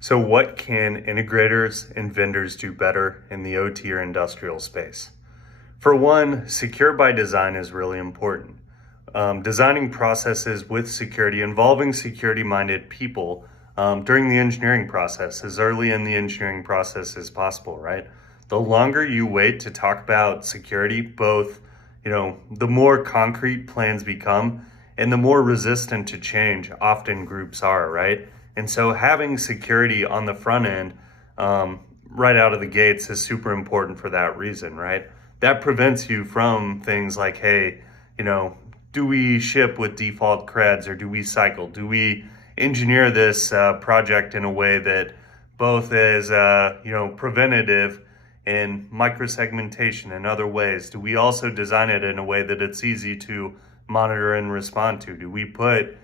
So what can integrators and vendors do better in the OT or industrial space? For one, secure by design is really important. Designing processes with security, involving security-minded people during the engineering process, as early in the engineering process as possible, right? The longer you wait to talk about security, the more concrete plans become and the more resistant to change often groups are, right? And so having security on the front end right out of the gates is super important for that reason, right? That prevents you from things like, hey, do we ship with default creds or do we cycle? Do we engineer this project in a way that both is, preventative and microsegmentation and other ways? Do we also design it in a way that it's easy to monitor and respond to? Do we put,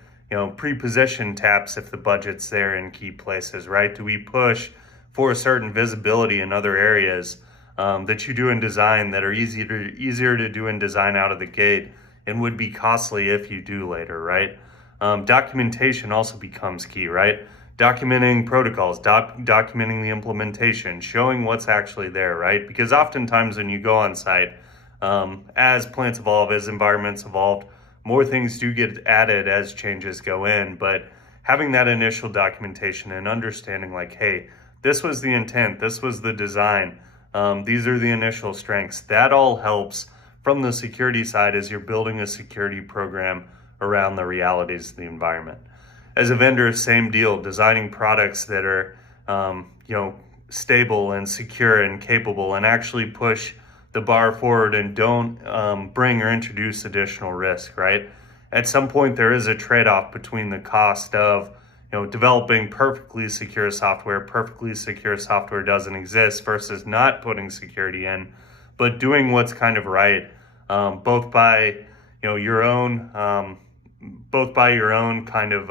pre-position taps if the budget's there in key places, right? Do we push for a certain visibility in other areas that you do in design that are easier to do in design out of the gate and would be costly if you do later, right? Documentation also becomes key, right? Documenting protocols, documenting the implementation, showing what's actually there, right? Because oftentimes when you go on site, as plants evolve, as environments evolve, more things do get added as changes go in. But having that initial documentation and understanding like, hey, this was the intent, this was the design, these are the initial strengths, that all helps from the security side as you're building a security program around the realities of the environment. As a vendor, same deal, designing products that are, stable and secure and capable and actually push the bar forward and don't bring or introduce additional risk, right? At some point, there is a trade-off between the cost of, developing perfectly secure software. Perfectly secure software doesn't exist versus not putting security in, but doing what's kind of right, both by your own kind of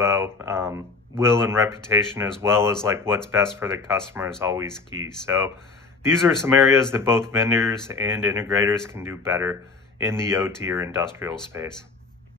will and reputation, as well as like what's best for the customer is always key. So these are some areas that both vendors and integrators can do better in the OT or industrial space.